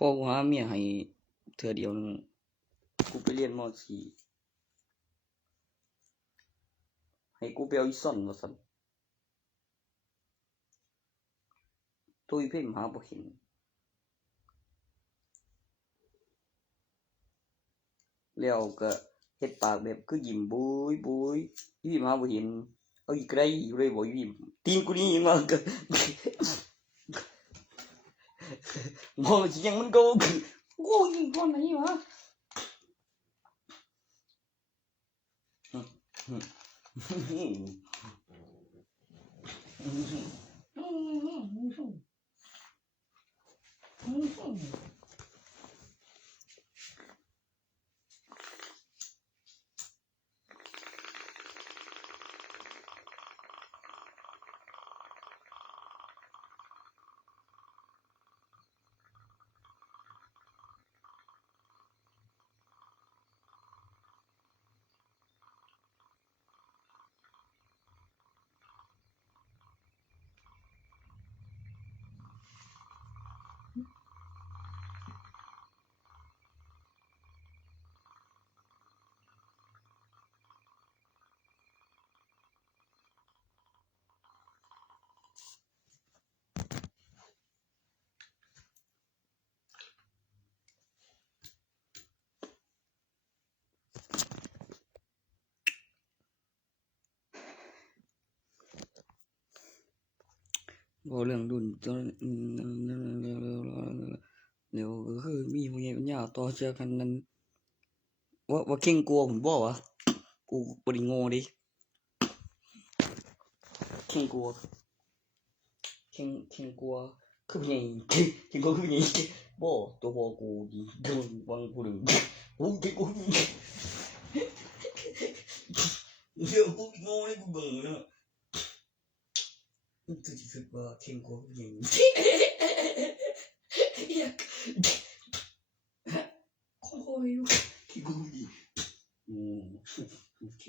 พ่อกูหาเมียให้เทื่อเดียวนึงกูไปเรียนม .4 ให้กูไปเอาอีซ่อนว่าซั่นตุ้ยเพ่งหาบ่เห็นแล้วก็เฮ็ดปากแบบคือยิ้มบุยบุยยิ้มหาบ่เห็นเอาอีกไรอยู่เลยบ่ยิ้มตีนกูนี่มาก็มองสิยังมันก็โอ้ยก่อนไหนวะบ่เรื่องรุ่นจนเดี๋ยวก็คือมีผู้ใหญ่ปัญญาต่อเชือกันนั้นว่าเข่งกลัวผมบ่วะกูบ่ได้โง่ดิเข่งกลัวเข่งกลัวคือผู้ใหญ่เข่งกลัวคือผู้ใหญ่บ่ตัวบ่กูดิโดนวางกูดึงกูเข่งกูเดี๋ยวกูโง่เลยกูเบิ่งเนาะตัวที่คิดว่าเข่งกลัวผู้ใหญ่อยากโอ้ยเข่งกลัวผู้ใหญ่โอเค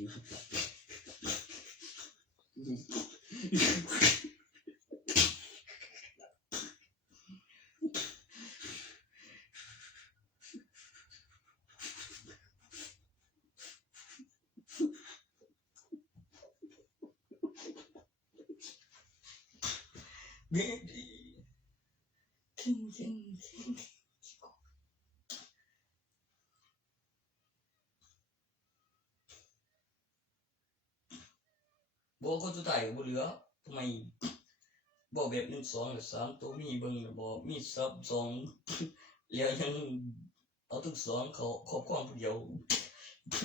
เด็ดจริงบอกก็จะตายบ่เหลือทำไมบอกแบบ1 2 3ตัวมีเบิ่งบอกมีซับ2แล้วยังเอาทั้ง2เขาครอบครองผู้เดียว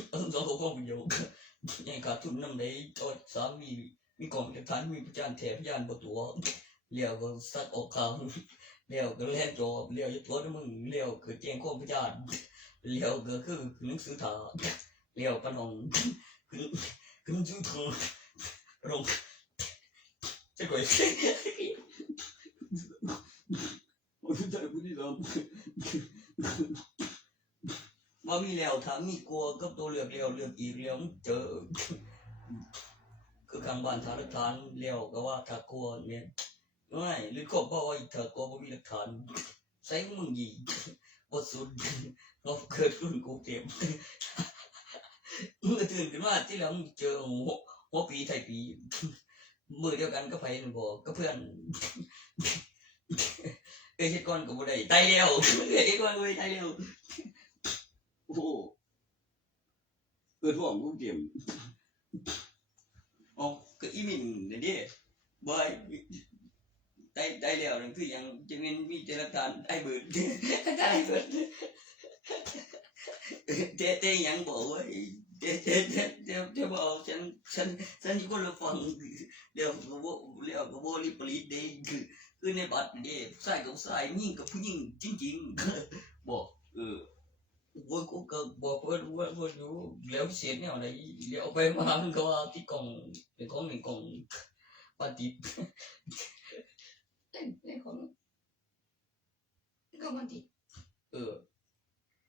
เอาทั้ง2ครอบครองผู้เดียวยังขาดทุนนำได้ต่อ3มีกองหลักฐานมีพยานแท้พยานบ่ตัวแล้วก็ซัดออกข่าวแล้วก็แล่นจอบแล้วจะตัวมึงแล้วก็แจ้งความพยานแล้วก็คือหนังสือถ่าแล้วปะน้องคือชื่อทองลงจะก่อย我是在不地上ว่ามีแล้วถ้ามีกลัวกับตัวเลือกแล้วเลือกอีกแล้วเจอคือข้างบ้านทางหลักฐานแล้วก็ว่าถ้ากลัวเนี่ยไม่หรือก็เพราะว่าถ้ากลัวบ่มีหลักฐานใส่มึงยีบ่สุดเราเกิดรุ่นกูเก็บมึงตื่นขึ้นมาที่แล้วมึงเจอหัวปีไทยปีมือเดียวกันก็ไปบอกก็เพื่อนเอ้ยเฮ็ดก่อนก็บ่ได้ตายแล้วเอ้ยก่อนบ่ได้ตายแล้วโอ้ท้องกูเจ็บอ๋อก็อีมินนี่ดิบ่ได้แล้วนั่นคือหยังจะมีเจรจาได้เบิดได้เบิดเตหยังบอกว่าเตบอกฉันอยู่คนละฝั่งเดี๋ยวก็บ่รีบปรีดเด้คือในบัตรนี่ชายกับชายหญิงกับผู้หญิงจริงๆบอกว่ากูก็บอกว่าอยู่แล้วเสียแนวอะไรเดี๋ยวไปมามันก็ว่าที่กล่องเป็นของ1 กล่องปาติในของก็มันติ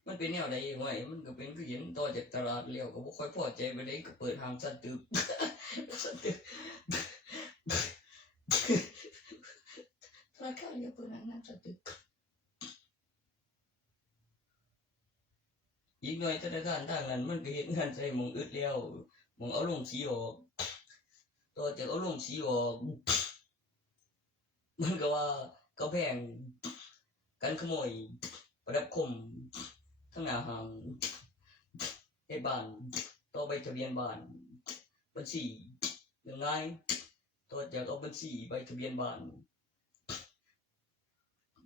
มันเป็นแนวใดห่วยมันก็เป็นคือเห็นต่อจากตลาดแล้วก็บ่ค่อยพอใจไปได้ก็เปิดห้างสั่นตึกราคาเยอะเปิดห้างสั่นตึก อีกหน่อยธนาคารทางนั้นมันก็เฮ็ดงานใส่หม่องอึดแล้วหม่องเอาลงสีออกต่อจากเอาลงสีออกมันก็ว่ากำแพงกันขโมยประดับคมทั้งหน้าห้างในบ้านต่อใบทะเบียนบ้านบัญชียังไงต่อจากเอาบัญชีใบทะเบียนบ้าน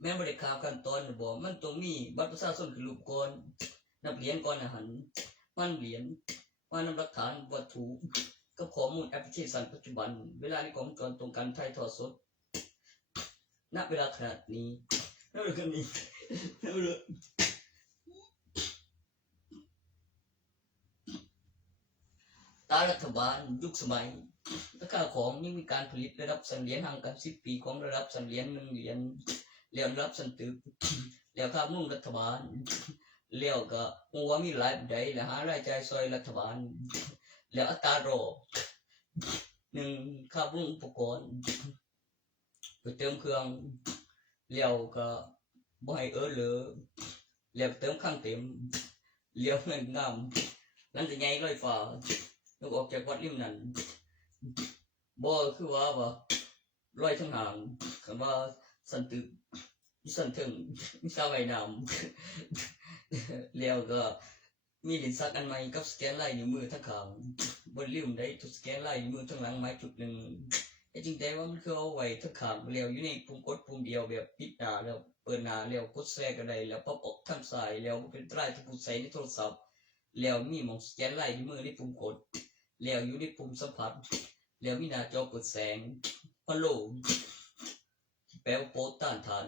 แม่นบ่ได้ข้ามขั้นตอนบ่มันต้องมีบัตรประชาชนขึ้นรูปก่อนนับเหรียญก่อนอาหารมันเหรียญว่านำหลักฐานวัตถุกับข้อมูลแอปพลิเคชันปัจจุบันเวลานี้ของจรตรงกันถ่ายทอดสดณเวลาขณะนี้ณเวลาขณะนี้ณเวลาตารัฐบาลยุคสมัยราคาของยังมีการผลิตระดับสันเหรียญห่างกัน10 ปีของระดับสันเหรียญ1 เหรียญแล้วระดับสันตึกแล้วค่าบำรุงรัฐบาลแล้วก็ฮู้ว่ามีหลายใดแล้วหารายจ่ายซอยรัฐบาลแล้วอัตรารอบ1ค่าบำรุงอุปกรณ์ไปเติมเครื่องแล้วก็บ่ให้เหลือแล้วเติมข้างเต็มแล้วเงินงามนั่นจะใหญ่ลอยฟ้ายกออกจากวัดริมนั้นบ่คือว่าลอยทั้งหางคำว่าสันตึกสันถึงมีสระว่ายน้ำแล้วก็มีลิ้นชักอันใหม่กับสแกนลายนิ้วมือทั้งข้างบนริมได้ถูกสแกนลายนิ้วมือทั้งหลังไม้จุดหนึ่งแต่จริงแต่ว่ามันคือเอาไว้ทั้งข้างแล้วอยู่ในปุ่มกดปุ่มเดียวแบบปิดหน้าแล้วเปิดหน้าแล้วกดแทรกก็ได้แล้วป๊อปออกทางซ้ายแล้วเป็นรายที่ผู้ใช้ในโทรศัพท์แล้วมีหม่องสแกนลายนิ้วมือในปุ่มกดแล้วอยู่ในปุ่มสัมผัสแล้วมีหน้าจอเปิดแสงฮัลโหลแปลว่าโปรต้านทาน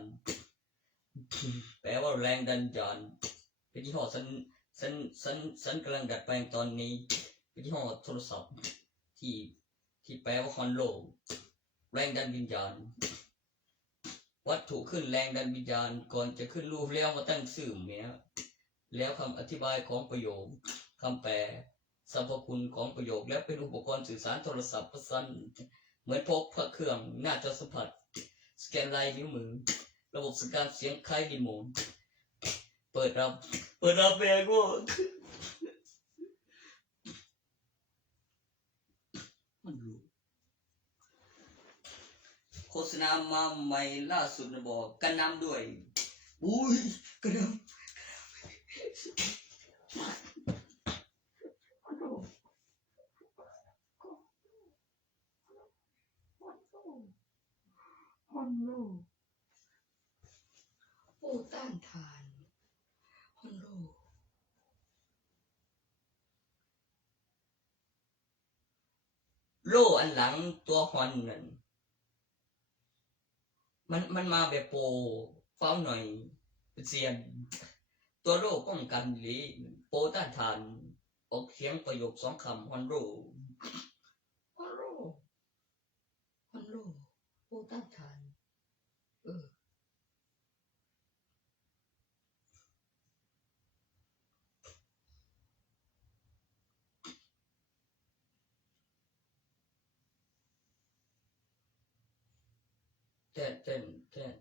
แปลว่าแรงดันดาลเป็นยี่ห้อฉันกำลังดัดแปลงตอนนี้เป็นยี่ห้อโทรศัพท์ที่แปลว่าฮัลโหลแรงดันวิญญาณวัตถุขึ้นแรงดันวิญญาณก่อนจะขึ้นรูปแล้วมาตั้งชื่อเนี่ยแล้วคำอธิบายของประโยคคำแปลสรรพคุณของประโยคและเป็นอุปกรณ์สื่อสารโทรศัพท์สั้นเหมือนพกพระเครื่องหน้าจอสัมผัสสแกนลายนิ้วมือระบบสัญญาณเสียงคล้ายรีโมทเปิดรับแบกว่ามันรู้โฆษณามาใหม่ล่าสุดนะบอกกันน้ำด้วยอุ้ยกันน้ำฮัลโหลโอ้ต้านทานฮัลโหลโลอันหลังตัวฮอนนั่นมันมาแบบโปรเฝ้าหน่อยเป็นเซียนตัวโลป้องกันหรือโปรต้านทานออกเสียงประโยค2 คำฮอนโลฮัลโหลฮัลโหลโอ้ต้านทาน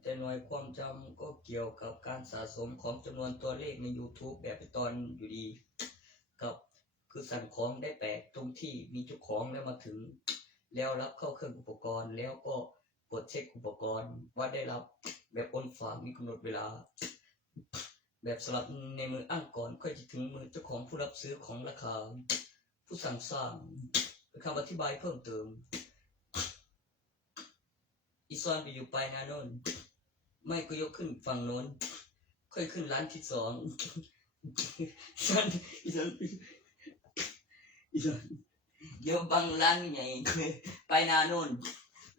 แต่หน่วยความจำก็เกี่ยวกับการสะสมของจำนวนตัวเลขใน YouTube แบบเป็นตอนอยู่ดีกับคือสั่งของได้แปลกตรงที่มีเจ้าของแล้วมาถึงแล้วรับเข้าเครื่องอุปกรณ์แล้วก็กดเช็คอุปกรณ์ว่าได้รับแบบโอนฝากมีกำหนดเวลาแบบสลับในมืออ้างก่อนค่อยจะถึงมือเจ้าของผู้รับซื้อของราคาผู้สั่งสร้างเป็นคำอธิบายเพิ่มเติมอีซอนไปอยู่ปลายนาโน่นไม่ก็ยกขึ้นฝั่งโน้นค่อยขึ้นร้านที่2อีซอนเดี๋ยวบางร้านใหญ่ไปนาโน่น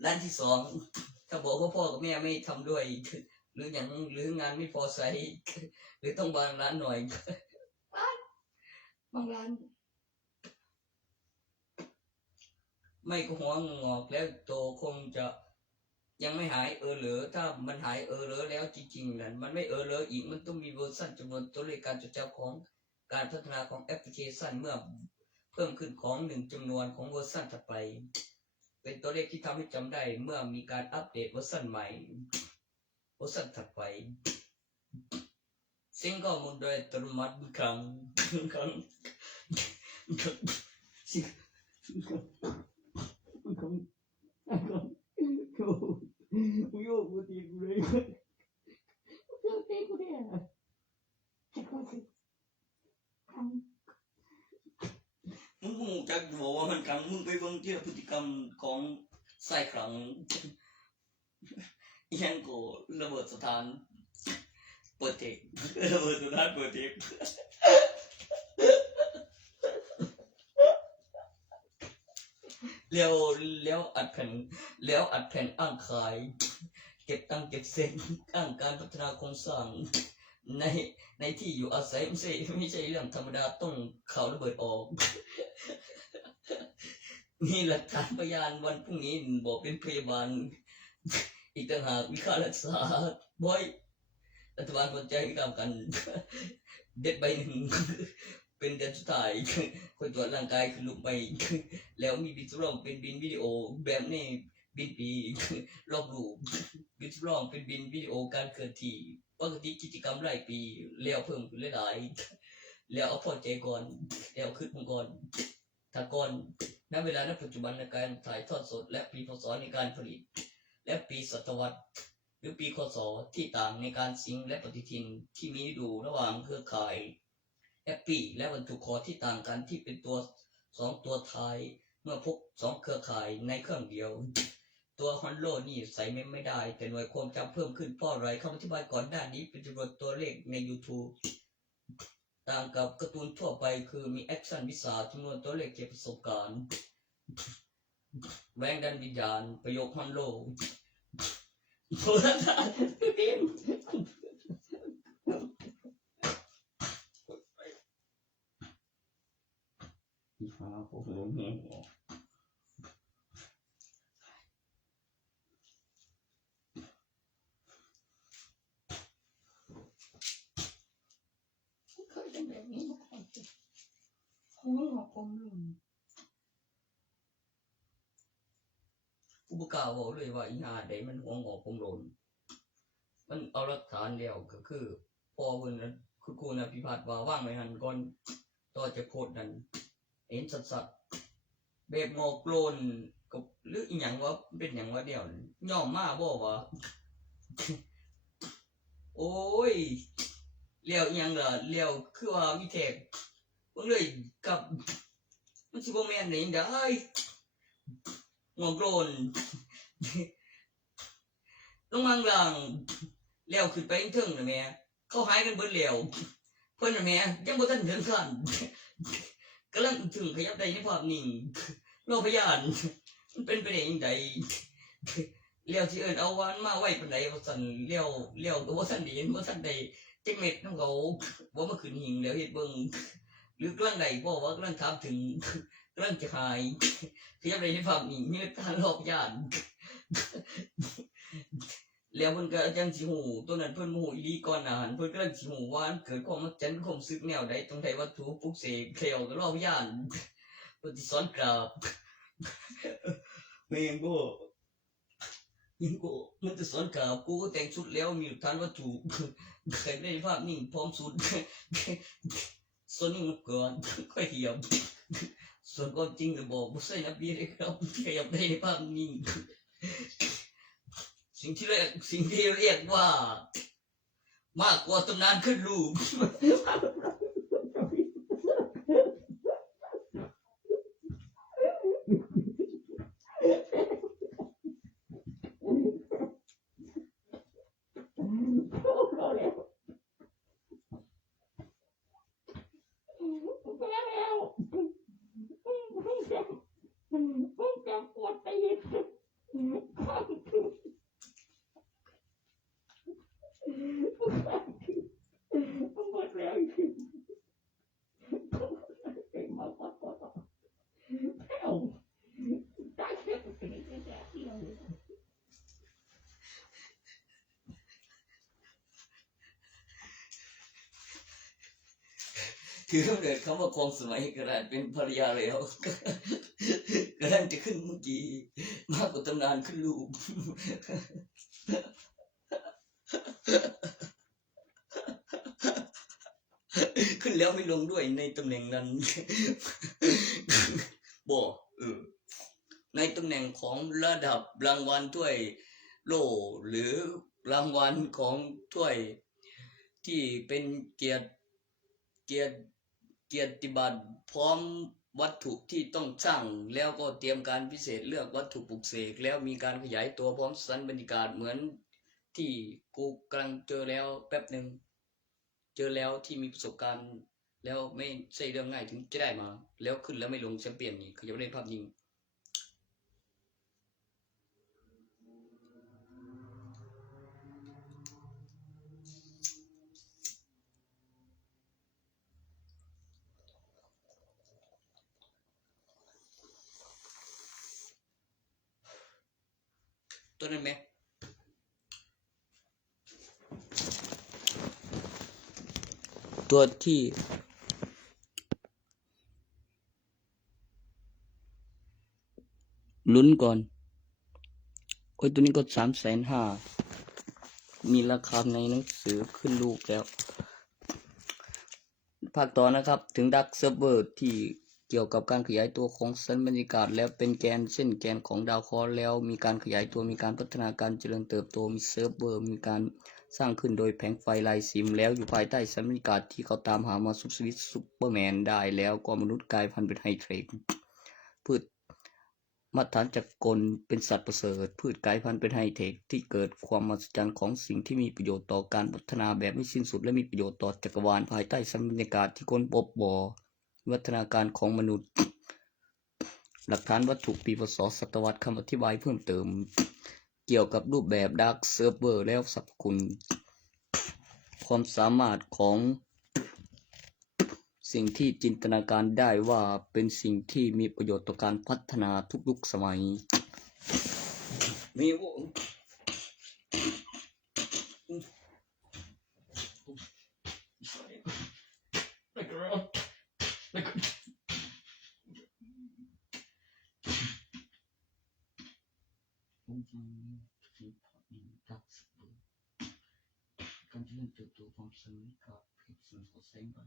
ร้านที่2ถ้าบอกว่าพ่อกับแม่ไม่ทำด้วยหรืออย่างหรืองานไม่พอใช้หรือต้องบางร้านหน่อยบางร้านไม่ก็หัวงอกแล้วโตคงจะยังไม่หายเหรอถ้ามันหายเหรอแล้วจริงๆนั่นมันไม่เหรออีกมันต้องมีเวอร์ชันจำนวนตัวเลขการจดจำของการพัฒนาของแอปพลิเคชันเมื่อเพิ่มขึ้นของ1จำนวนของเวอร์ชันถัดไปเป็นตัวเลขที่ทำให้จำได้เมื่อมีการอัปเดตเวอร์ชันใหม่เวอร์ชันถัดไป สิ่งข้อมูลโดยอัตโนมัติครั้งครั้งสิ่งครั้งครั้งโอ้ยโยกกูตีกูเลย เรื่องตีกูเนี่ยจะก็สิทำ มึงจักบอกว่ามันครั้งมึงไปเบิ่งเจอพฤติกรรมของใส่ครั้งยังก็ระเบิดสถานเปิดเทคระเบิดสถานเปิดเทคแล้วอัดแผ่นอ้างขายเก็บตังค์เก็บเซ็นอ้างการพัฒนาโครงสร้างในที่อยู่อาศัยไม่ใช่เรื่องธรรมดาต้องข่าวระเบิดออก มีหลักฐานพยานวันพรุ่งนี้บอกเป็นพยาบาลอีกต่างหากมีค่ารักษาบ่อยรัฐบาลสนใจให้ทำกัน เด็ดใบหนึ่ง เป็นเดือนสุดท้าย คนตรวจร่างกายคือลูกไป แล้วมีบินสำรองเป็นบินวิดีโอแบบนี้บินปี รอบรูปบินสำรองเป็นบินวิดีโอการเคลื่อนที่ปกติกิจกรรมรายปีแล้วเพิ่มขึ้นหลายๆแล้วเอาพอใจก่อนแล้วขึ้นมังกรถ้าก่อนณเวลาณปัจจุบันในการถ่ายทอดสดและปีพศในการผลิตและปีศตวรรษหรือปีคศที่ต่างในการซิงค์และปฏิทินที่มีดูระหว่างเครือข่ายแอปปี้และบรรจุคอที่ต่างกันที่เป็นตัว2ตัวท้ายเมื่อพบ2เครือข่ายในเครื่องเดียวตัวฮอนโลนี่ใส่ไม่ได้แต่หน่วยความจำเพิ่มขึ้นเพราะอะไรคำอธิบายก่อนหน้านี้เป็นจำนวนตัวเลขใน YouTube ต่างกับการ์ตูนทั่วไปคือมีแอคชั่นวิสาจำนวนตัวเลขเก็บประสบการณ์แรงดันวิญญาณประโยคฮอนโลโบราณเต็มอีฟ้าผมงงเคยเป็นแบบนี้มาก่อนสิหัวงอกอมหลุม กูประกล้าศบอกเลยว่าอีหาใดมันหัวงอกผมโดนมันเอาหลักฐานแล้วก็คือพอเพิ่นนั้นคือกูนะพิพัฒน์ว่าว่างไว้หันก่อนต่อจะโพดนั้นเห็นสัดๆแบบงอกโกลนกับหรืออีหยังว่าเป็นหยังว่าเดียวนั้นย่อมมาบ่ว่า โอ้ยเลี้ยวอีหยังล่ะเลี้ยวคือว่ามีแท็กเบิ่งเลยกับมันสิบ่แม่นได้จังได๋งอกโกลน ลงมาข้างล่างแล้วขึ้นไปถึงน่ะแม่เขาหายกันเบิดแล้วเพิ่นน่ะแม่ยังบ่ทันถึงขั้น กำลังถึงขยับได้ในภาพนิ่งรอพยานมันเป็นไปได้จังไดแล้วสิเอิ้นเอาวานมาไว้ปานใดว่าซั่นแล้วก็บ่ทันได้เห็นบ่ทันได้จักเม็ดนำเขาบ่มาขึ้นหิงแล้วเฮ็ดเบิ่งหรือกำลังใดบ่ว่ากำลังถามถึงกำลังจะหายขยับได้ในภาพนิ่งมีหลักฐานรอพยาน แล้วเพิ่นก็จังสิฮู้ตัวนั้นเพิ่นบ่ฮู้อีหลีก่อนหน้าหันเพิ่นก็จังสิฮู้ว่ามันเกิดความมหัศจรรย์ความรู้สึกแนวใดต้องได้วัตถุปลุกเสกแล้วก็รอพยานเพิ่นสิสอนกราบแม่งบ่ยังก็มันจะสอนกราบกูก็แต่งชุดแล้วมีหลักฐานวัตถุใครได้ภาพนิ่งพร้อมสุดส่วนนี้มันก่อนค่อยเหี่ยวส่วนความจริงก็บอกบ่ใช่นับบีเลยครับขยับได้ในภาพนิ่งสิ่งที่เรียกว่ามากกว่าตำนานขึ้นรูป เอาแล้วไปแล้วผมจะปวดตีนข้างถึงหมดแล้วเก่งมากกว่าแล้วตายแล้วเป็นแบบเดียว ถือกำเนิดคำว่าคลองสมัยกระดานเป็นภรรยาแล้ว กระดานจะขึ้นเมื่อกี้มากกว่าตำนานขึ้นรูป ขึ้นแล้วไม่ลงด้วยในตำแหน่งนั้น บอกในตำแหน่งของระดับรางวัลถ้วยโล่หรือรางวัลของถ้วยที่เป็นเกียรติบัตรพร้อมวัตถุที่ต้องสร้างแล้วก็เตรียมการพิเศษเลือกวัตถุปลุกเสกแล้วมีการขยายตัวพร้อมสันบรรยากาศเหมือนที่กูกำลังเจอแล้วแป๊บหนึ่งเจอแล้วที่มีประสบการณ์แล้วไม่ใช่เรื่องง่ายถึงจะได้มาแล้วขึ้นแล้วไม่ลงแชมเปี้ยนนี่เขาจะเล่นภาพนิ่งตัวนั้นไหมตัวที่ลุ้นก่อนโอ้ยตัวนี้ก็350,000มีราคาในหนังสือขึ้นรูปแล้วภาคต่อนะครับถึงดักเซิร์ฟเวอร์ที่เกี่ยวกับการขยายตัวของสันบรรยากาศแล้วเป็นแกนของดาวเคราะห์แล้วมีการขยายตัวมีการพัฒนาการเจริญเติบโตมีเซิร์ฟเวอร์มีการสร้างขึ้นโดยแผงไฟลายซิมแล้วอยู่ภายใต้สันบรรยากาศที่เขาตามหามาซุปสวิตซูเปอร์แมนได้แล้วก็มนุษย์กลายพันธุ์เป็นไฮเทคพืชมาตรฐานจักรกลเป็นสัตว์ประเสริฐพืชกลายพันธุ์เป็นไฮเทคที่เกิดความมหัศจรรย์ของสิ่งที่มีประโยชน์ต่อการพัฒนาแบบไม่สิ้นสุดและมีประโยชน์ต่อจักรวาลภายใต้สันบรรยากาศที่ค้นพบบ่อวิวัฒนาการของมนุษย์หลักฐานวัตถุปีพศศตวรรษคำอธิบายเพิ่มเติมเกี่ยวกับรูปแบบดาร์กเซิร์ฟเวอร์แล้วสรรพคุณความสามารถของสิ่งที่จินตนาการได้ว่าเป็นสิ่งที่มีประโยชน์ต่อการพัฒนาทุกยุคสมัยมีการเจริญเติบโตของสันนิษฐานเพศส่วนของแสงไฟ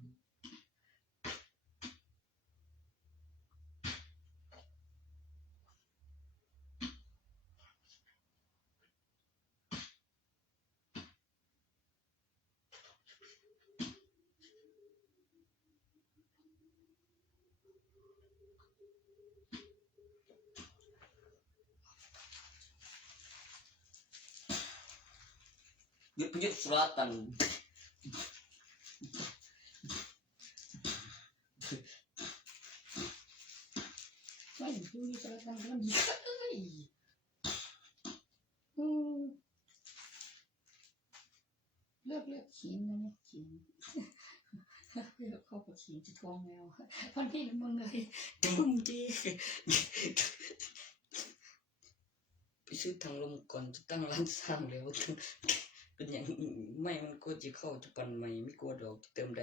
ยึดselatan ไม่ดูสารกันกันเลือกขีนนะเนี่ยขีนเลือกเข้ากับขีนจะท้องแมวพันที่มึงเลยมึงจีไปซื้อทางลมก่อนจะตั้งร้านสร้างแล้วเป็นอย่างไม่มันก็จะเข้าจะปั่นใหม่ไม่กลัวดอกเติมใด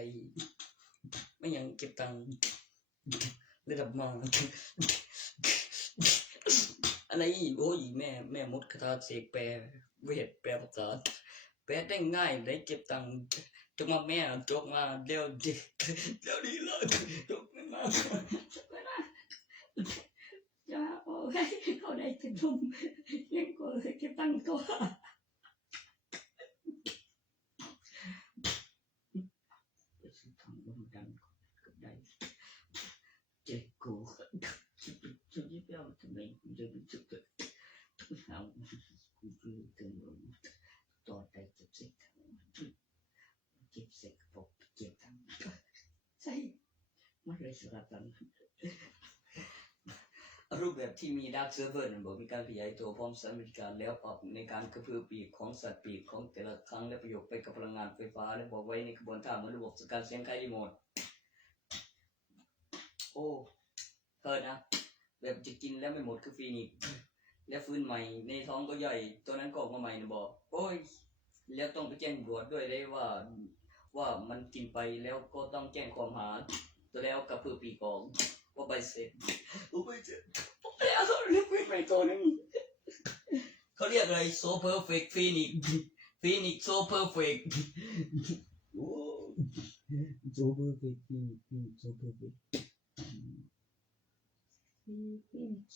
ไม่ยังเก็บตังค์ระดับมาอะไรอีกโอ้ยแม่มดคาถาเสกแปลเวทแปลภาษาแปลได้ง่ายได้เก็บตังค์จกมาแม่จกมาเดี๋ยวดีเลยจกไม่มาจะโอ้ยเขาได้ถึงทุ่มเลี้ยงกูเลยเก็บตังค์ตัวทำร่วมกันกับได้เจ๊กูชุดยี่เป้าทำไมกูจะเป็นชุดทุกสาวกูคือเติมต่อได้เก็บเสร็จปกเก็บตังค์ใช่ไม่เลยสลับกันรูปแบบที่มีดาร์กเซิร์ฟเวอร์นั้นบอกมีการขยายตัวพร้อมสันบรรยากาศแล้วปรับในการกระพือปีกของสัตว์ปีกของแต่ละครั้งและประโยคไปกับพลังงานไฟฟ้าและบอกไว้ในกระบวนท่าเหมือนระบบการเสียงไกลรีโมทโอ้เฮิร์นะแบบจะกินแล้วไม่หมดคือฟีนิกแล้วฟื้นใหม่ในท้องก็ใหญ่ตัวนั้นก็ออกมาใหม่นะบอกโอ้ยแล้วต้องไปแจ้งตำรวจด้วยได้ว่ามันกินไปแล้วก็ต้องแจ้งความหาตัวแล้วกระพือปีกของว่าใบเสร็จไปเจอแล้วเรียกไปตัวนึงเขาเรียกอะไรโซเพอร์เฟกฟีนิกโซเพอร์เฟกโอ้ so perfect so perfect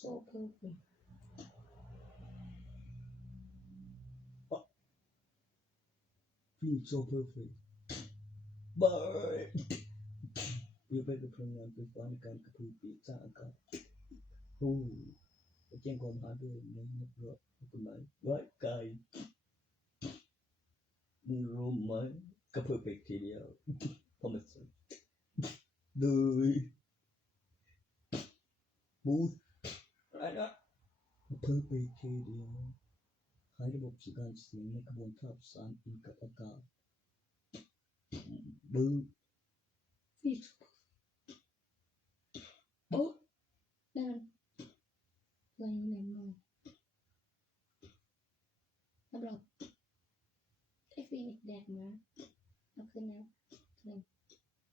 so perfect so perfect bye เพื่อไปกับพลังงานไฟฟ้าในการกระพือปีกสร้างอากาศผู้แจ้งความหาด้วยในนักรบกฎหมายว่าไกลมึงรู้ไหมกระพือปีกทีเดียวพอมันสุดเลยบูอะไรนะกระพือปีกทีเดียวหายระบบสื่อการเสียงในกระบวนท่าประสานอินกับอากาศบู พี่โอ้นั่นอะไรไหนมาสำหรับไอ้ฟีนิกซ์แดกมาเอาขึ้นแล้วเลย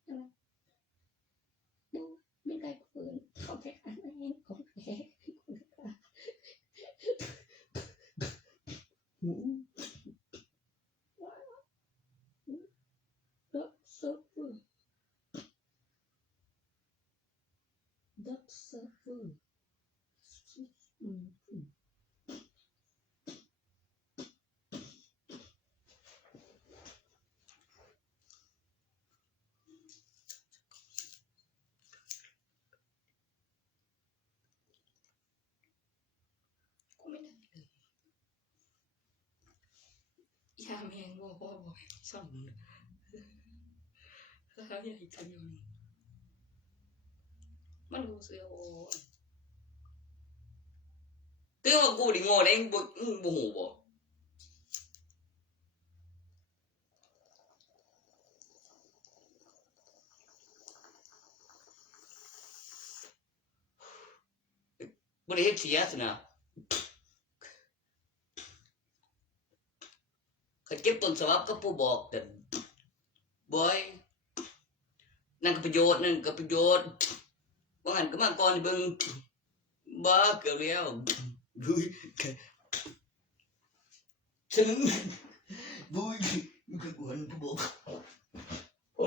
ใช่ไหมดูเป็นไก่ฝืนของแท้อันนี้ของแท้ดักเซิร์ฟเวอร์ดักเซิร์ฟเวอร์กูไม่ได้เลยยาแมงบ่บ่ช่องแล้วใหญ่จังเลยมันรู้สึกโอ้เตี้ยกูดิโง่เองบ่หูบ่บ่ได้เฮ็ดเสียสินะเขาเก็บต้นฉบับก็ผู้บอกแต่บอยนั่นก็ประโยชน์นั่นก็ประโยชน์ว่างั้นก็มาก่อนเบิ่งบ้าเกือบแล้วบุยฉันบุยคือกวนผู้บอกผ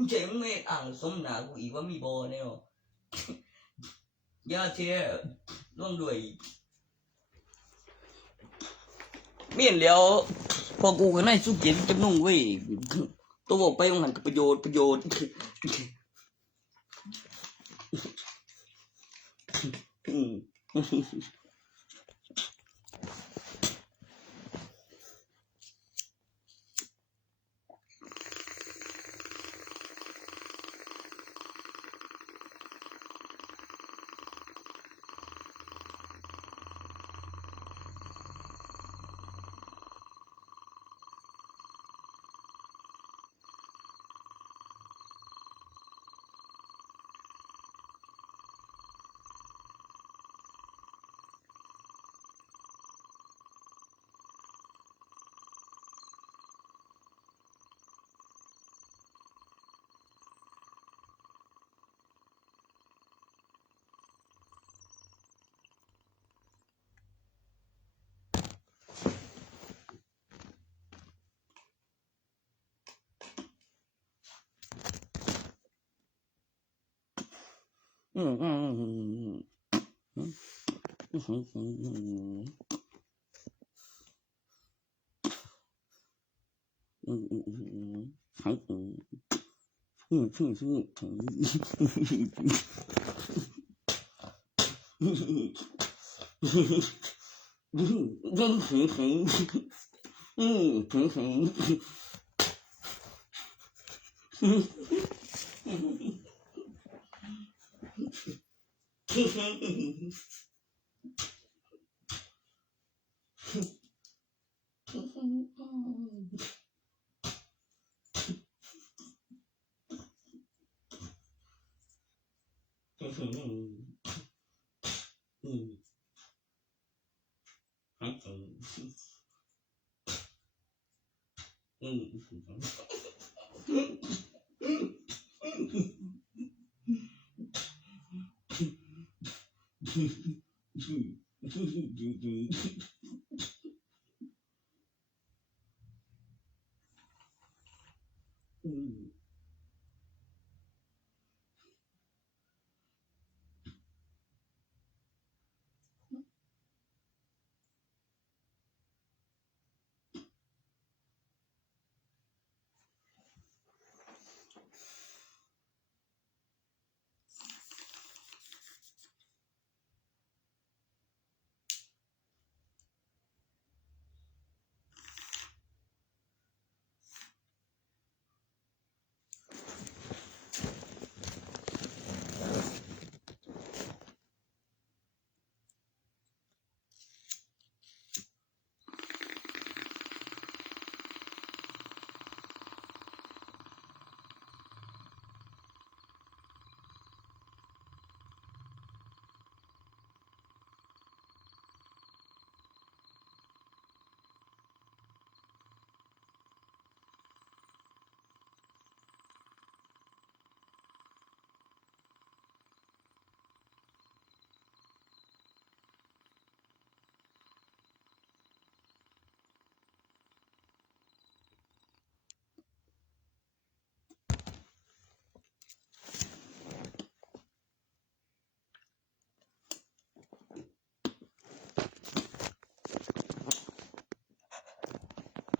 มเจ๋งไม่อ่างสมหนากูอีกว่ามีบอเนี่ยยาเทียร่วมด้วยเมียนแล้วพอกูก็ได้สุกินจำนุ่งเว้ยตัวบอกไปมันหันกับประโยชน์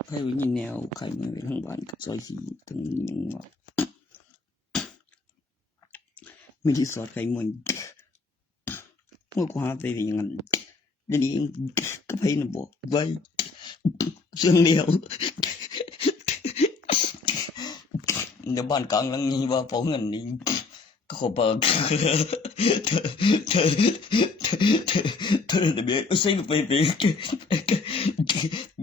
ใครวิญญาณแนวใครมาไปทางบ้านกับซอยขี้ตรงนี้ยังว่ามีที่สอดใครมันพวกกูหาไปอย่างนั้นเดี๋ยวนี้ก็ไปนะบอกไว้เรื่องเดียวเดี๋ยวบ้านกลางหลังนี้ว่าพอเงินนี่ก็ขอเปิดเธอเดี๋ยวใส่ไป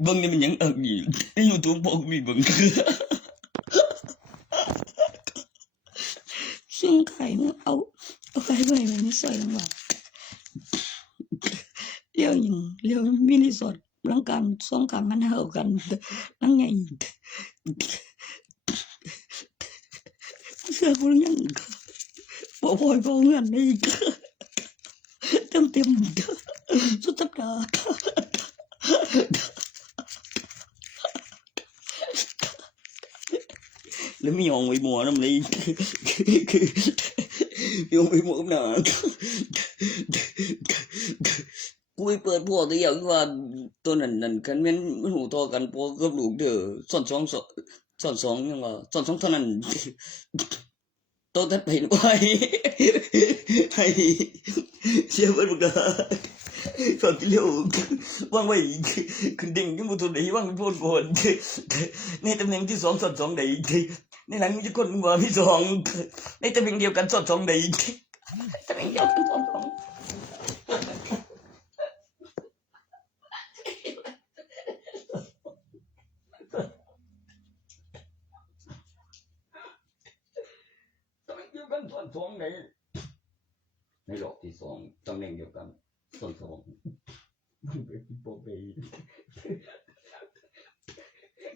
บางนี่มันยังอักอยู่ในยูทูบพอมีบางซึ่งไข่มึงเอาไข่ไว้ในซอยหลังบ้านเลี้ยวยังเลี้ยวมินิสอดหลังกันสองข้างกันเห่ากันหลังใหญ่เสื้อกูยังบ่พอยบ่เงินนี่เต็มสุดสัปดาห์แล้วมีองไว้หมัวน้ำเลยมีองไว้หมัวกับหนากูไปเปิดพวกตัวอย่างว่าตัวนั้นกันแม่นมันหูต่อกันพวกกับลูกเด้อซ่อนสองยังว่าซ่อนสองเท่านั้นโตทัดไปไว้ให้เชื่อเบิดบ่ได้ฟังเร็ววางไว้ขึ้นดิ่งยังบ่ทันได้วางเป็นโพดก่อนในตำแหน่งที่2ซ่อน2ได้ในหลังมีคนว่ามี2ในตำแหน่งเดียวกันซ่อน2ได้ตำแหน่งเดียวกันซ่อน2ตำแหน่งเดียวกันซ่อน2ได้ในรอบที่2ตำแหน่งเดียวกันซ่อน2มันเป็นโปรเบย์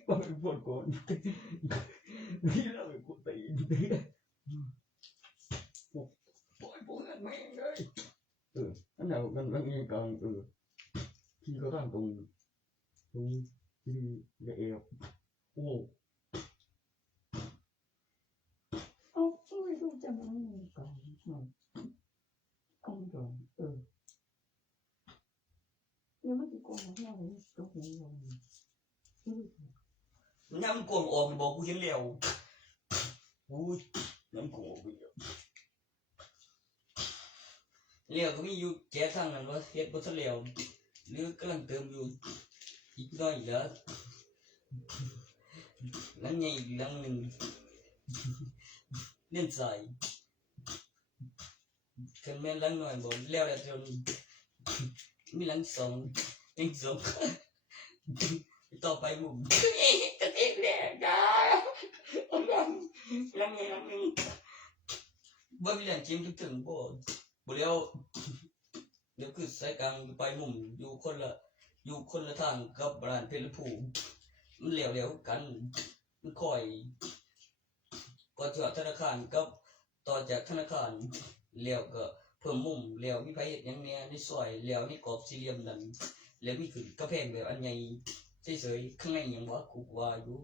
มันเป็นโปรโกนนี่เราเป็นกูตีนปล่อยพวกนั้นแม่งเลยอันเดียวกันแล้วมีกลางที่เขาตั้งตรงที่เอวโอ้เอาไม่รู้จะมาไงก่อนเอาก่อนยังไม่ติดกองแล้วเลยก็คงยังน้ำกวงออกบอกกูเห็นแล้วอุ้ยน้ำกวงออกไปเลี้ยวก็มีอยู่แก่ทางนั้นว่าเฮ็ดบ่ทันแล้วหรือกำลังเติมอยู่อีกน้อยเด้อหลังใหญ่อีกหลังหนึ่งเล่นสายคันแม่นหลังน้อยบ่แล้วจนมีหลังสองต่อไปมุมตะเอกแดงจ้าหลังใหญ่หลังหนึ่งบ่มีแรงจิ้มถึงบ่แล้วเดี๋ยวคือสายกลางไปมุมอยู่คนละทางกับร้านเพชรภูมิมันเหลวกันมันค่อยก็จากธนาคารกับต่อจากธนาคารแล้วก็ เพิ่มมุมแล้วมีไผเฮ็ดหยังแหน่ในซอยแล้วในกรอบสี่เหลี่ยมนั้นแล้วมีขึ้นกระแพงแบบอันใหญ่เฉยๆข้างในหยังวะกูก็ว่าอยู่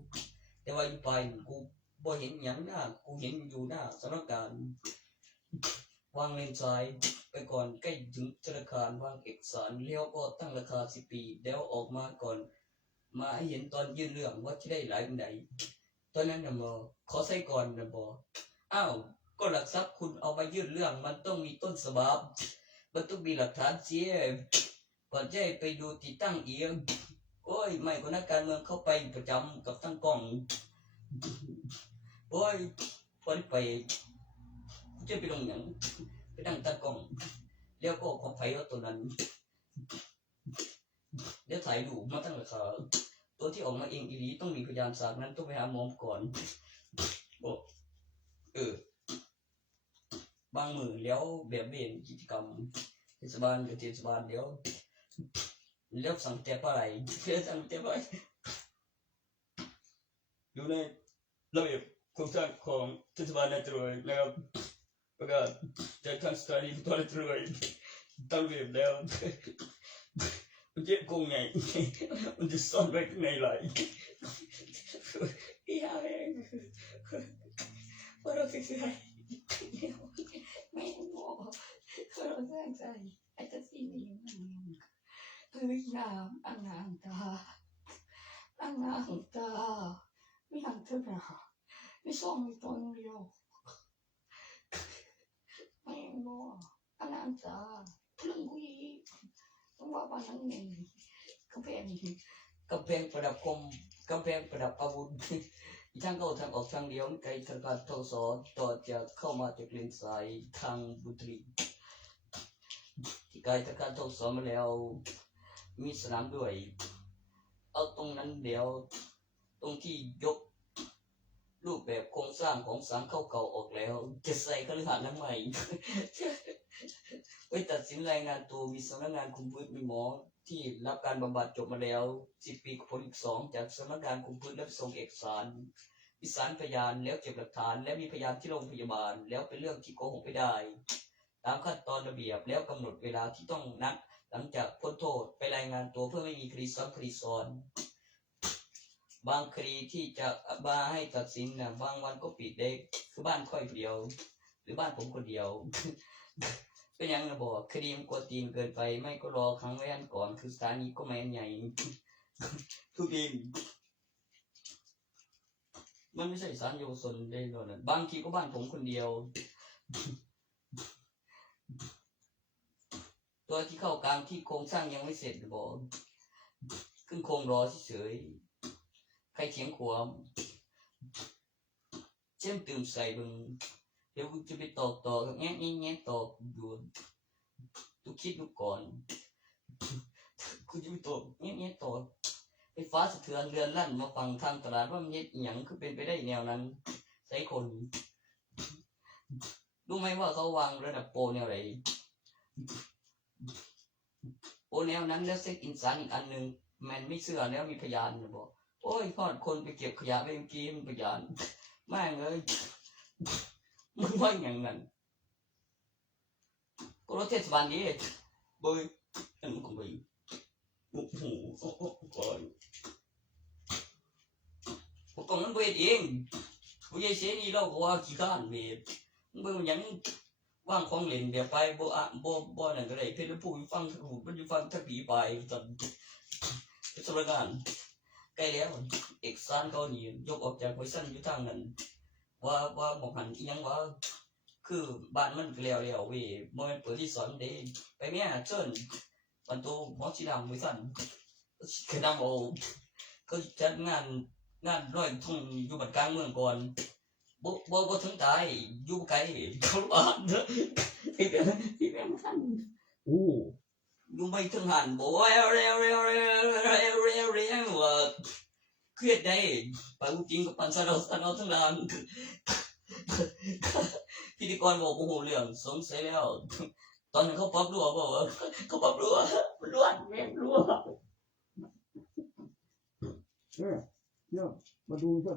แต่ว่าอยู่ปลายนั่นกูบ่เห็นหยังนะกูเห็นอยู่หน้าสำนักงานวางเลนซ้ายไปก่อนใกล้ถึงธนาคารวางเอกสารแล้วก็ตั้งราคา10 ปีแล้วออกมาก่อนมาให้เห็นตอนยื่นเรื่องว่าจะได้หลายปานใดตอนนั้นน่ะบ่ขอใส่ก่อนน่ะบ่อ้าวก็หลักทรัพย์คุณเอามายื่นเรื่องมันต้องมีต้นฉบับมันต้องมีหลักฐานเสียก่อนจะให้ไปดูติดตั้งเองโอ้ยไม่ก็นักการเมืองเข้าไปประจำกับตั้งกล้องโอ้ยพอได้ไปกูจะไปลงหนังไปนั่งตั้งกล้องแล้วก็ขอไฟว่าตัวนั้นเดี๋ยวถ่ายรูปมาตั้งราคาตัวที่ออกมาเองอีหลีต้องมีพยานสากนั้นต้องไปหาหมอก่อนบอกบางมือแล้วแบบเบนกิจกรรมเทศบาลกับเทศบาลเดี๋ยวแล้วสั่งแต่ปอะไรเพื่อสั่งแต่ปอะไรอยู่ในระเบียบโครงสร้างของเทศบาลในตรวยนะครับประกาศจัดการสถานีตรวจตรวยตั้งระเบียบแล้วมันจะโกงไงมันจะซ่อนไว้ข้างในไหลอย่าเองว่าเราคือใครไม่บอกเราแจ้งใจไอ้จะซีนี่มันเฮ้ยน้ำอ่างตาไม่หันเท่าไหร่ไม่ส่งตอนเดียวไม่บอกอ่างตาพลังกุยต้องว่าบ้านนั้นไงก็เป็นกำแพงประดับคมกำแพงประดับอาวุธทางเข้าทางออกทางเดียวไกลธนาคารทกสต่อจะเข้ามาจากเลนซ้ายทางบุตรีที่ไกลธนาคารทกสมาแล้วมีสนามด้วยเอาตรงนั้นเดี๋ยวตรงที่ยกรูปแบบโครงสร้างของศาลเก่าๆออกแล้วจะใส่คฤหาสน์หลังใหม่ไปตัดสินรายงานตัวมีสำนักงานคุมพื้นมีหมอที่รับการบำบัดจบมาแล้ว10 ปีผลอีก2จากสำนักงานคุมพื้นและส่งเอกสารมีสารพยานแล้วเก็บหลักฐานและมีพยานที่โรงพยาบาลแล้วเป็นเรื่องที่โกหกไม่ได้ตามขั้นตอนระเบียบแล้วกำหนดเวลาที่ต้องนัดหลังจากพ้นโทษไปรายงานตัวเพื่อไม่มีคดีซ้ำคดีซ้อนบางคดีที่จะมาให้ตัดสินนะบางวันก็ปิดเด็กคือบ้านค่อยเดียวหรือบ้านผมคนเดียวเป็นยังนะบอกคดีมันกวนตีนเกินไปไม่ก็รอครั้งไว้อันก่อนคือสถานีก็ไม่อันใหญ่ทุกทีมันไม่ใช่ศาลเยาวชนได้เลยนะบางทีก็บ้านผมคนเดียวตัวที่เข้ากลางที่โครงสร้างยังไม่เสร็จบอกขึ้นโครงรอเฉยใครเถียงขวามเชื่อมตื่มใส่บึงเดี๋ยวกูจะไปตอกแง่ตอกดูทุกคิดดูก่อนกูจะไปตอกแง่ตอกไฟฟ้าสะเทือนเรือนลั่นมาฟังทางตลาดว่ามันเฮ็ดอีหยังคือเป็นไปได้แนวนั้นใส่คนรู้ไหมว่าเขาวางระดับโปรแนวไหนโปรแนวนั้นแล้วเซ็กอินสานอีกอันหนึ่งแมนไม่เชื่อแล้วมีพยานนะบอกโอ้ยทอดคนไปเก็บขยะไปเมื่อกี้มันพยานแม่งเลยมึงว่าอย่างนั้นก็รถเทศบาลนี้เบยอันมันก็เบยโอ้โหก่อนพวกกองนั้นเบยเองผู้ใหญ่เสียนี่เราก็ว่าขี้ข้านเบยมึงยังว่างของเล่นเดี๋ยวไปบ่นั่นก็ได้เพื่อนผู้ฟังหูมันอยู่ฟังถ้าผีไปตอนสำนักงานใกล้แล้วเอกสารเขานี่ยกออกจากบริษัทอยู่ทางนั้นว่าหมอกหันอีหยังว่าคือบ้านมันแล้วเว้ยบ่แม่นเปิดที่สอนเด้ไปแม่เชิญบรรทุกหมอสีดำบริษัทคือดำเอาเขาจัดงานร้อยทุ่งอยู่บัดกลางเมืองก่อนบ่ถึงตายอยู่ไกลเขาบ้านที่เป็นท่านโอ้อยู่ไม่ถึงหันบ่เร็วว่าเครียดได้ไปจริงกับปันสะเราทั้งหลายพิธีกรบอกโอ้โหเรื่องสงสัยแล้วตอนนั้นเขาปรับรั่วบอกว่าเขาปรับรั่วมันรั่วแม่งรั่วเนี่ยมาดูสิ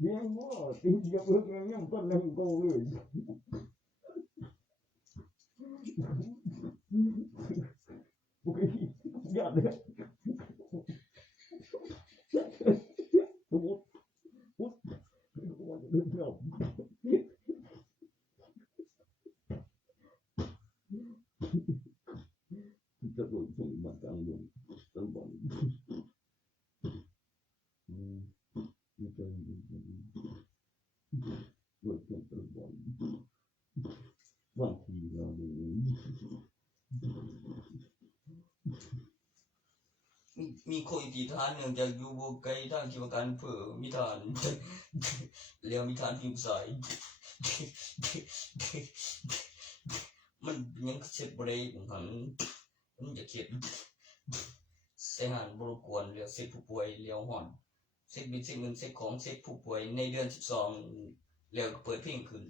เลี้ยงหมด ตีเดียวเองยังต้นแรงโกเลยโอเคยอดเลยสมมติว่าจะเดินเข้าจะโดนส่งมาจังเลยตั้งบอลไม่ใช่เวิร์ดเป็นตั้งบอลบางทีเราเลย มีโคอีกฐานหนึ่งจากอยู่บไกลทางที่ว่าการเผื่อมีฐานแล้วมีฐานพิมพ์สายมันยังเสร็จบ่ได้ผมหันมันจะเข็ดเสียหานบรกวนเรียวเสร็จผู้ป่วยเรียวห่อนเสร็จบินเสร็จเงินเสร็จของเสร็จผู้ป่วยในเดือน12เรียวก็เปิดเพลงขึ้น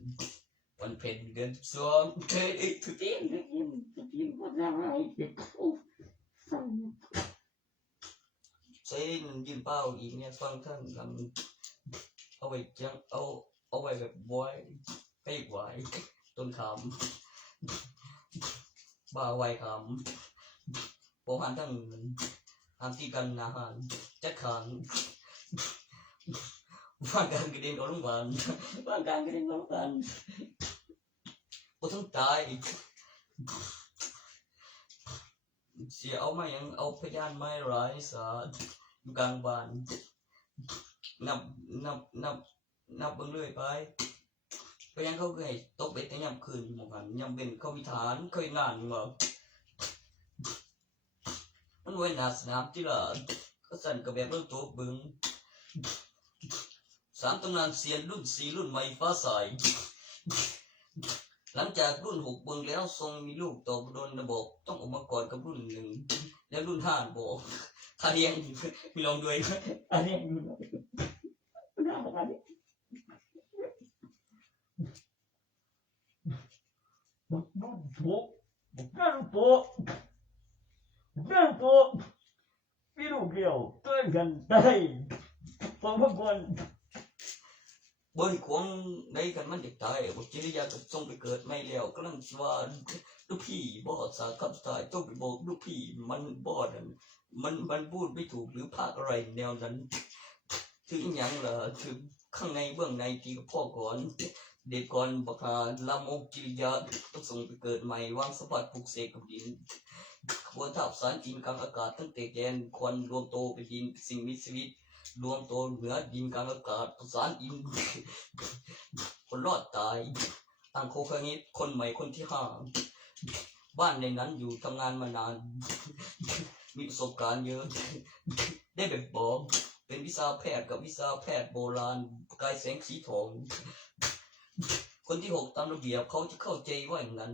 วันเพ็ญเดือน12เฮ้ยถึง ตีนตีนก็ได้เด็กเขาฟัง ใช้ยืนเป้าอีกเนี่ยฟังท่านกันเอาไว้จังเอาไว้แบบไว้ให้ไว้ต้นคำบ่าไว้คำพอหันทั้งหันที่กันอาหารจัดขันว่างการกระเด็นก็ลงวันว่างการกระเด็นก็ลงวันพอต้องตายเสียเอามายังเอาพยานไม้ร้ายสาอยู่กลางบ้านนับเบิ่งเรื่อยไปพยานเขาเคยตกเบ็ดแต่ยามคืนหมู่กันยามเป็นเขามีฐานเคยงานว่ามันไว้หน้าสนามที่ละก็สั่นกับแบบเรื่องตัวเบิ่ง3ตำนานเซียนรุ่น4รุ่นใหม่ฟ้าใสหลังจากรุ่น6เบิ่งแล้วทรงมีลูกต่อโดนระบบต้องออกมาก่อนกับรุ่น1แล้วรุ่น5บอกคาเรียงมีลองด้วยอันนี้ น่ารักดิ บักนุ่นโผบักนั่นโผนั่นโผพี่ลูกเดียวเต้นกันได้ฟังพวกคน บ่ให้ควงได้กันมันเด็กตายบ่จิริยาก็ส่งไปเกิดไม่แล้วกำลังสิว่าลูกพี่บ่สาคำสุดท้ายต้องไปบอกลูกพี่มันบ่นั่นมันพูดไม่ถูกหรือภาคอะไรแนวนั้นถึงหยังล่ะถึงข้างในเบื้องในที่กับพ่อก่อนเด็กก่อนบักหาลามกกิริยาต้องส่งไปเกิดใหม่วางสมบัติปลูกเสกกับดินขบวนทัพสารจีนกลางอากาศตั้งแต่แกนควันรวมโตเป็นดินสิ่งมีชีวิตรวมโตเหนือดินกลางอากาศประสานดินคนรอดตายต่างโคคณิตคนใหม่คนที่ห้าบ้านในนั้นอยู่ทำงานมานานมีประสบการณ์เยอะได้แบบบอกเป็นวิชาแพทย์กับวิชาแพทย์โบราณกายแสงสีทองคนที่6ตามระเบียบเขาจะเข้าใจว่าอย่างนั้น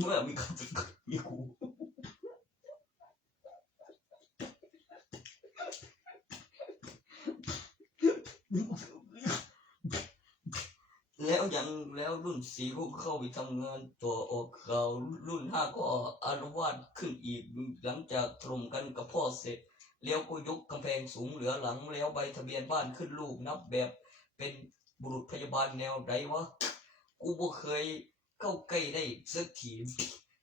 เมื่อมีการฝึกมีครูแล้วรุ่น4ก็เข้าไปทำงานตัวออกข่าวรุ่น5ก็อารวาสขึ้นอีกหลังจากถล่มกันกับพ่อเสร็จแล้วก็ยกกำแพงสูงเหลือหลังแล้วใบทะเบียนบ้านขึ้นลูกนับแบบเป็นบุรุษพยาบาลแนวใดวะกูบ่เคยเข้าใกล้ได้สักที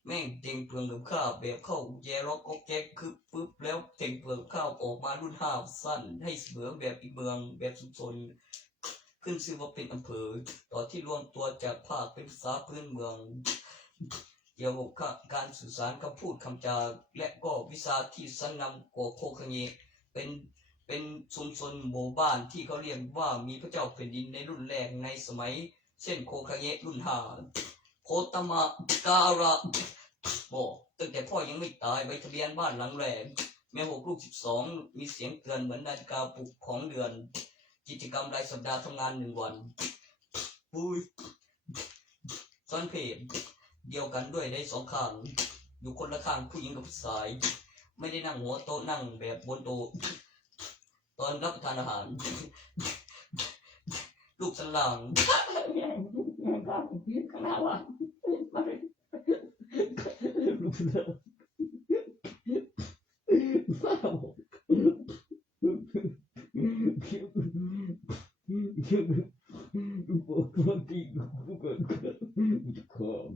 แม่งเต็งเปลืองกับข้าวแบบเข้าแย่ล็อกก็แก๊กคือปึ๊บแล้วเต็งเปลืองข้าวออกมารุ่น5สั้นให้เสมอแบบอีเมืองแบบสุดซนขึ้นชื่อว่าเป็นอำเภอต่อที่รวมตัวจากภาคเป็นภาษาพื้นเมืองเกี่ยวกับการสื่อสารคำพูดคำจาและก็วิชาที่สนำก่อโคคเงเป็นชุมชนหมู่บ้านที่เขาเรียกว่ามีพระเจ้าแผ่นดินในรุ่นแรกในสมัยเช่นโคคเงะรุ่น5โคตมะการะบอกตั้งแต่พ่อยังไม่ตายใบทะเบียนบ้านหลังแรกแม่6 ลูก 12มีเสียงเตือนเหมือนนาฬิกาปลุกของเดือนกิจกรรมรายสัปดาห์ทำงาน1 วันปุ้ยซ้อนเพจเดียวกันด้วยได้2 ข้างอยู่คนละข้างผู้หญิงกับผู้ชายไม่ได้นั่งหัวโต๊ะนั่งแบบบนโต๊ะตอนรับประทานอาหารลูกสันหลัง ยังก็ขนาดว่ามัน ลูกเสือว้าวเขียว Bukti bukan kam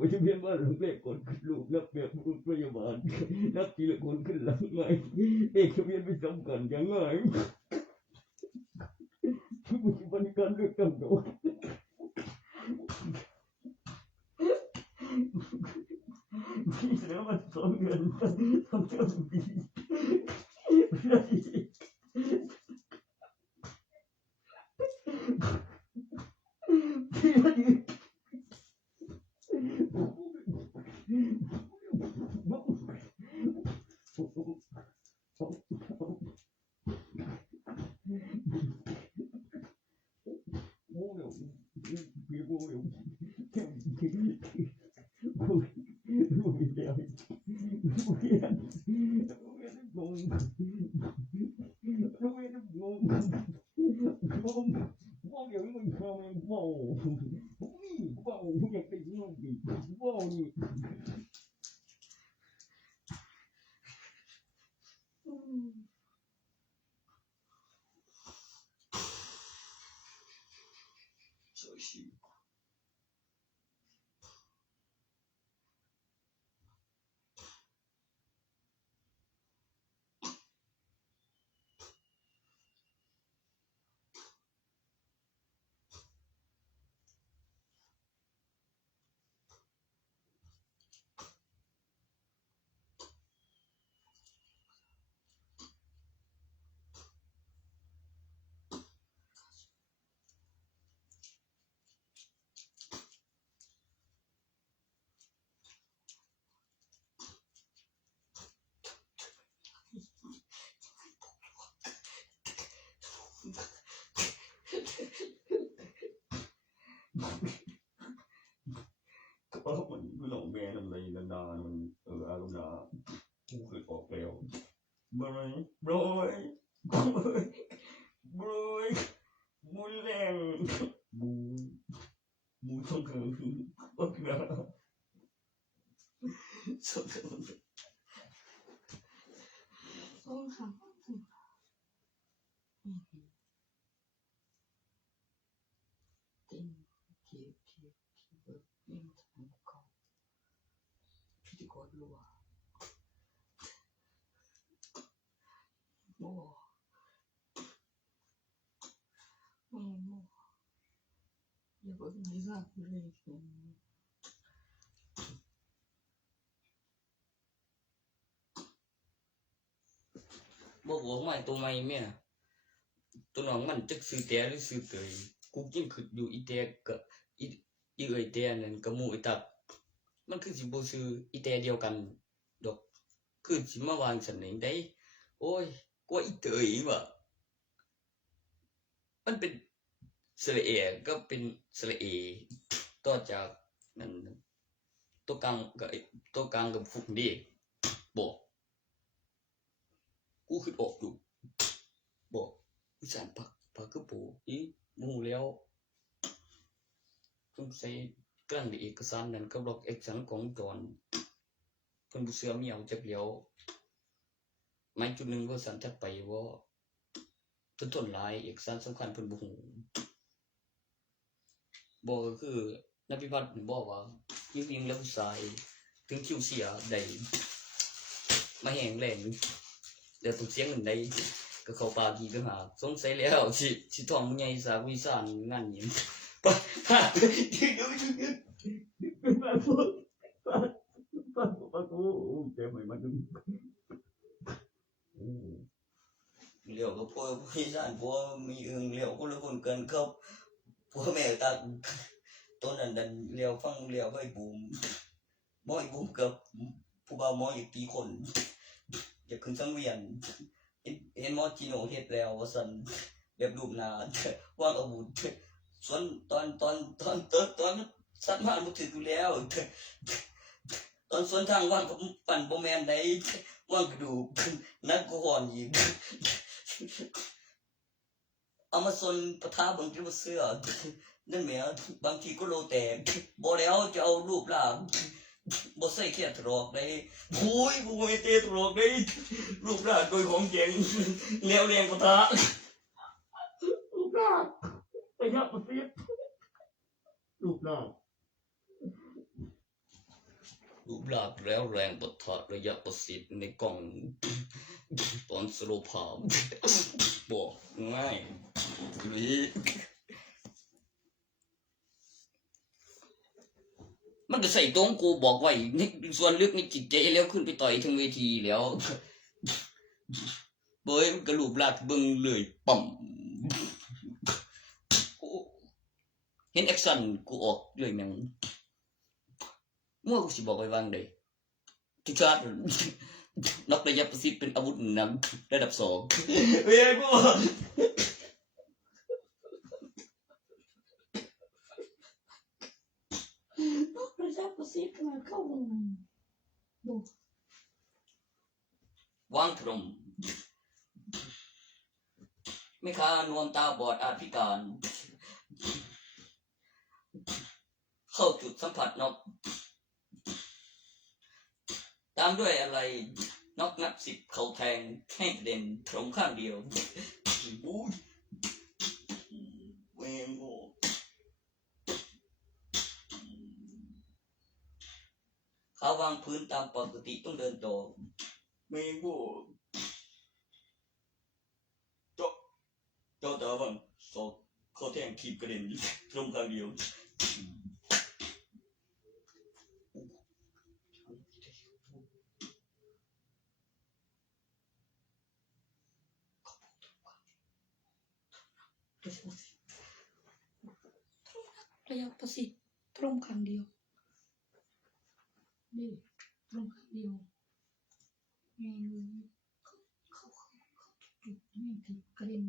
Macam biar malam lekon keluk nak biar perayaan nak tidak kon kelang mai kebiar bersambkan jangan cuba ikan rekam tu selamat songan sampai Kalauมันแม่ทำอะไรนานๆมันอารมณ์ด่ากูเคยออกแล้วบอยบอยบอยบอยมูแรงมูต้องเกินออกนะสองคน Ôi khám tình kiếp bậc nhưng thằng con chỉ có lúa mua mua giờ vẫn nghĩ ra đây บอกว่าไม่ตัวไม่แม่ตัวน้องมันจักซื้อแต่หรือซื้อเตยกูยิ่งคิดอยู่อีแต่กับอีเอ้ยแต่นั่นกับหมู่ไอ้ตับมันคือสิบ่ซื้ออีแต่เดียวกันดอกคือสิมาวางซั่นเองได้โอ้ยกว่าอีเตยว่ะมันเป็นสระเอก็เป็นสระเอต่อจากนั่นตัวกลางกับฟุกดิบอกกูคิดออกอยู่บอกอีสานปักคือปูอีหมู่แล้วต้องใช้กลางในเอกสารนั้นก็บล็อกเอกสารของจอนเพิ่นบ่เชื่อมีเอาจักเดียวหมายจุดหนึงว่าสันทัดไปว่าเพิ่นทนหลายเอกสารสำคัญเพิ่นบ่ฮู้บอกก็คือนภิพัฒน์บอกว่ายิงแล้วผู้ชายถึงคิวเสียได้มาแห้งแรงเดี๋ยวต้องเสียเงินได้ก็เข้าป่ากี่ก็หาสงสัยแล้วสิท้องมันใหญ่สาวิสานงานนี้ปะฮะ Aku cewek macam เลี้ยวก็พวกพี่สานพวกมีเอิงเลี้ยวก็เลยคนเกินเข้าพวกแม่ตัดต้นนั้นดันเลี้ยวฟังเลี้ยวไปบูมมอยบูมกับผู้บ่าวมอยอีกตีคนอยากขึ้นสังเวียนเห็นมอจีโนเฮ็ดแล้วว่าสันแบบรูปหน้าว่างอาวุธส่วนตอนสัตว์มาบ่ถึกอยู่แล้วตอนส่วนทางว่างก็ปั่นบ่แม่นได้ว่างกระดูกนักกว่าอนอีกเอามาส่วนปะทะบางทีว่าเสื้อนั่นแหมบางทีก็โลแตกบ่แล้วจะเอารูปร่าง บ่ใส่แค่ตรอกได้โอ้ยกูไม่เตะตรอกได้รูปร่างโดยของเจ๋งแล้วแรงกว่าทะ รูปร่างระยะประสิทธิ์รูปร่าง รูปร่างแล้วแรงปะทะระยะประสิทธิ์ในกล่องตอนสโลว์พาวบอกง่ายหรือมันก็ใส่ตรงกูบอกไว้ในส่วนลึกในจิตใจแล้วขึ้นไปต่อยถึงเวทีแล้วเบยมันกระลูบลากเบิ่งเลยป่ำโอ้เห็นแอคชั่นกูออกเลยแม่งมั่วกูสิบอกไว้ว่างเลยทุกชาตินักระยะประสิทธิ์เป็นอาวุธนำระดับ2เฮ้ยกู ระยะประสิทธิ์มาเข้าวงดู วางตรงไม่ค้านวมตาบอดอาจพิการ เข้าจุดสัมผัสนกตามด้วยอะไรนกนับ10เขาแทงให้กระเด็นตรงข้างเดียวบู๊ยเวงโง่เขาวางพื้นตามปกติต้องเดินต่อเวงโง่เจ้าตาบังสอบเขาแทงขีบกระเด็นตรงข้างเดียวระยะประสิทธิ์ตรงครั้งเดียวนี่ตรงครั้งเดียวไม่รู้เขาจุดไม่ถึงกระเด็น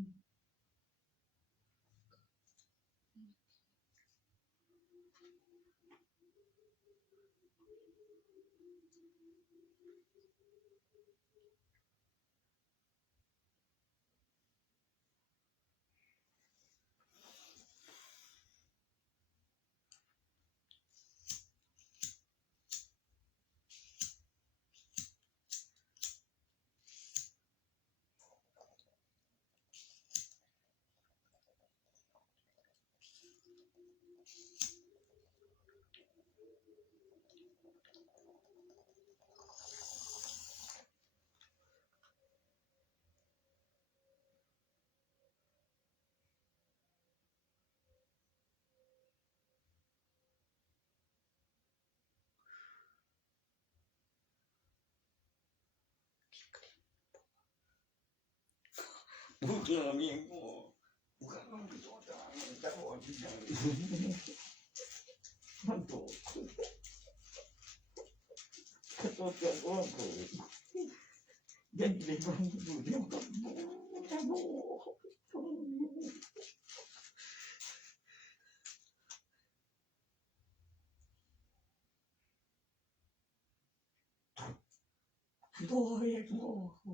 บู๊ยเมียงโง่กูข้างนอกไปต่อตาจะบอดที่ไหนมันโตกระโดดกันอ้วนโผล่ยันเลยมันอยู่เดียวกับบู๊จะบู๊โอ้ยโง่โอ้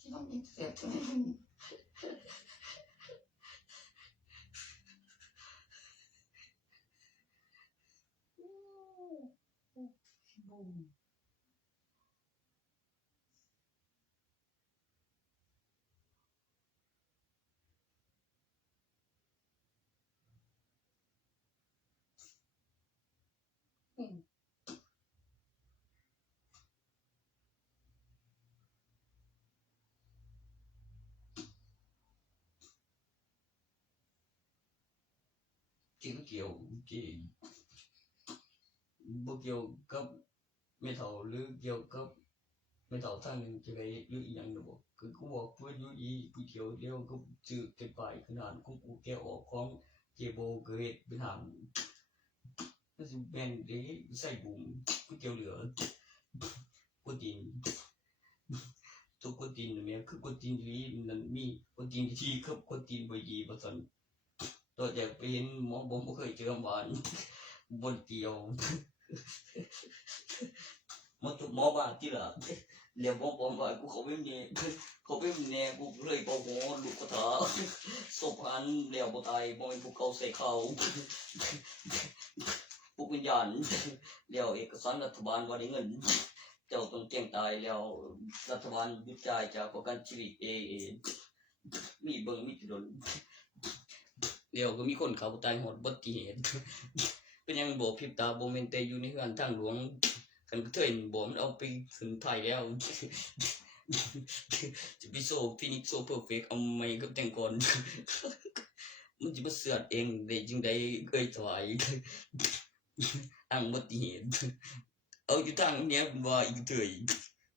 ที่ต้องยิงเสียใช่ไหมบูมจริงเกี่ยวกี่บ่เกี่ยวกับไม่เท่าหรือเกี่ยวกับไม่เท่าทางหนึ่งจะไปหรืออีหยังนะบอกคือกูบอกเพื่อนอยู่อีกูเที่ยวเดียวก็จืดเกินไปขนาดกูแกออกของเจโบเกรดเป็นหาง ก็สิแม่นเด้ใส่บุ๋มก๋วยเตี๋ยวเหลือก๋วยเตี๋ยวตัวก๋วยเตี๋ยวเนี่ยคือก๋วยเตี๋ยวลีนั่นมีก๋วยเตี๋ยวที่ครับก๋วยเตี๋ยวบ่ดีบ่ซั่นตัวอยากไปเห็นหมอบ่เคยเจอหวานบนเตียวมันถูกหมอบ้าที่ละเรียกหมอบอกว่ากูเขาไม่มีเขาไม่มีแน่กูเลยบอกหมอลูกกระถาศพหันเรียกบ่ตายบ่ให้พวกเขาใส่เขาพวกวิญญาณเรียกเอกสารรัฐบาลว่าได้เงินเจ้าต้องแจ้งตายแล้วรัฐบาลหยุดจ่ายจากประกันชีวิตมีเบิ่งมีถนนเดี๋ยวก็มีคนเขาตายหมดอุบัติเหตุเป็นยังบอกพริบตาโบเมนเตอยู่ในเฮือนทางหลวงกันก็เถินบอกมันเอาไปขึ้นไทยแล้วจะไปโซ่ฟินิกโซ่เพอร์เฟกเอาไม่กับแต่งก่อนมันจะมาเสือดเองได้จึงได้เคยถวายอังอุบัติเหตุเอาอยู่ทางเนี้ยว่าอีกเถย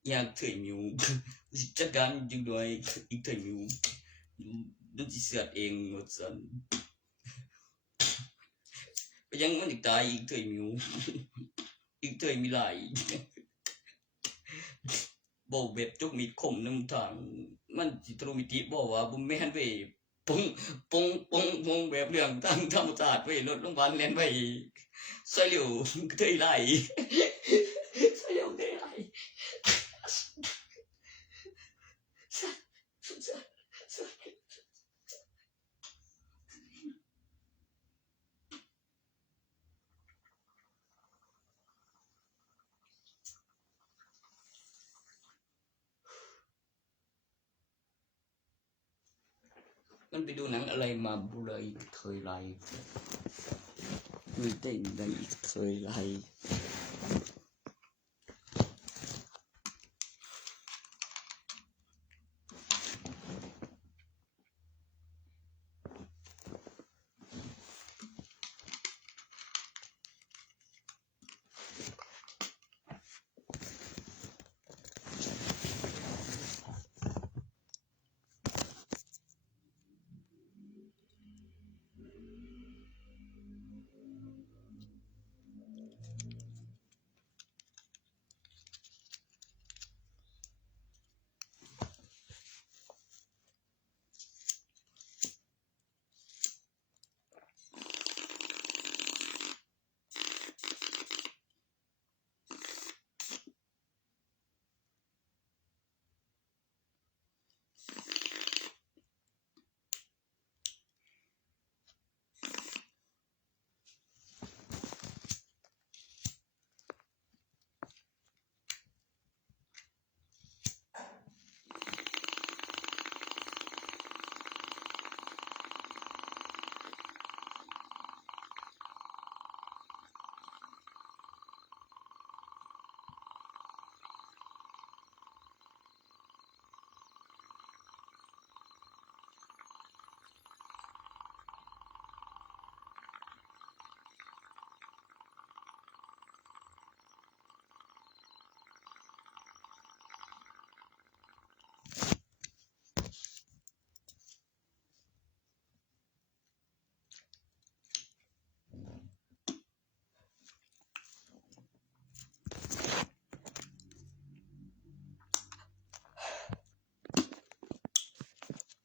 อยากเถยมิวจัดการจึงด้วยอีกเถยมิวมันจะเสือดเองหมดสันยังมันอีกตายอีกเถยมิวอีกเถยมีหลายบอกแบบจุกมีคมน้ำทางมันจิตรมิติบอกว่าบุญแม่นไปปงแบบเรื่องทางธรรมชาติไปรถโรงพยาบาลเล่นไปใส่เหลียวเถยไหลใส่เหลียวเถยไหลมันไปดูหนังอะไรมาบุเลยเคยไลมีแต่ใดเคยไล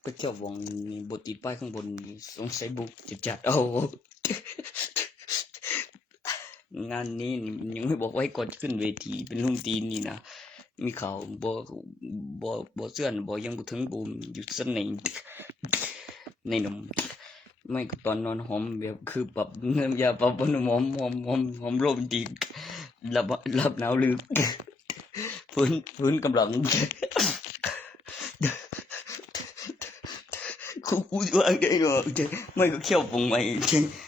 ไปเที่ยววงนี่บทติดป้ายข้างบนสงสัยบุกจะจัดเอางานนี้ยังไม่บอกไว้ก่อนขึ้นเวทีเป็นลุงตีนนี่นะมีข่าวบ่เสื่อนบ่ยังบ่ถึงบูมอยู่ซั่นในนมไม่ก็ตอนนอนหอมแบบคือปรับยาปรับหอมโรแมนติกหลับหนาวลึกฟื้นกำลังกูจะว่าได้หรอไม่ก็เขี้ยวปงใหม่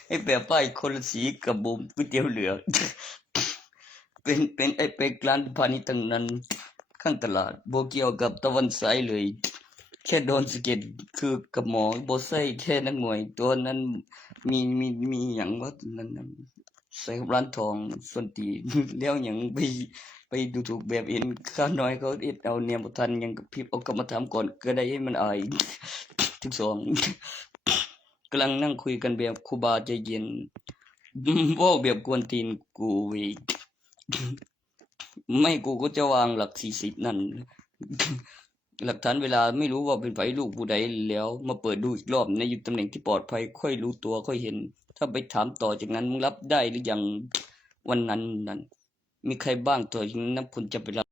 ให้แปะป้ายคนละสีกับบูมก๋วยเตี๋ยวเหลือเป็นไอ้เป็กร้านพาณิชย์ทั้งนั้นข้างตลาดบ่เกี่ยวกับตะวันสายเลยแค่โดนสะเก็ดคือกับหมอบ่ใส่แค่นักมวยตัวนั้นมีหยังว่านั้นใส่ร้านทองส่วนตีแล้วหยังไปดูถูกแบบเห็นข้าน้อยเขาเอ็ดเอาเนี่ยบ่ทันยังกับพิบเอากลับมาถามก่อนก็ได้ให้มันอาย12กำลังนั่งคุยกันแบบครูบาใจเย็น เว้าแบบกวนตีนกูอีก ไม่กูก็จะวางหลัก40นั่น หลักฐานเวลาไม่รู้ว่าเป็นไผลูกผู้ใดแล้วมาเปิดดูอีกรอบในอยู่ตำแหน่งที่ปลอดภัยค่อยรู้ตัวค่อยเห็น ถ้าไปถามต่อจากนั้นมึงรับได้หรือยังวันนั้นนั่นมีใครบ้างต่อจากนั้นนับคนจะไปรับ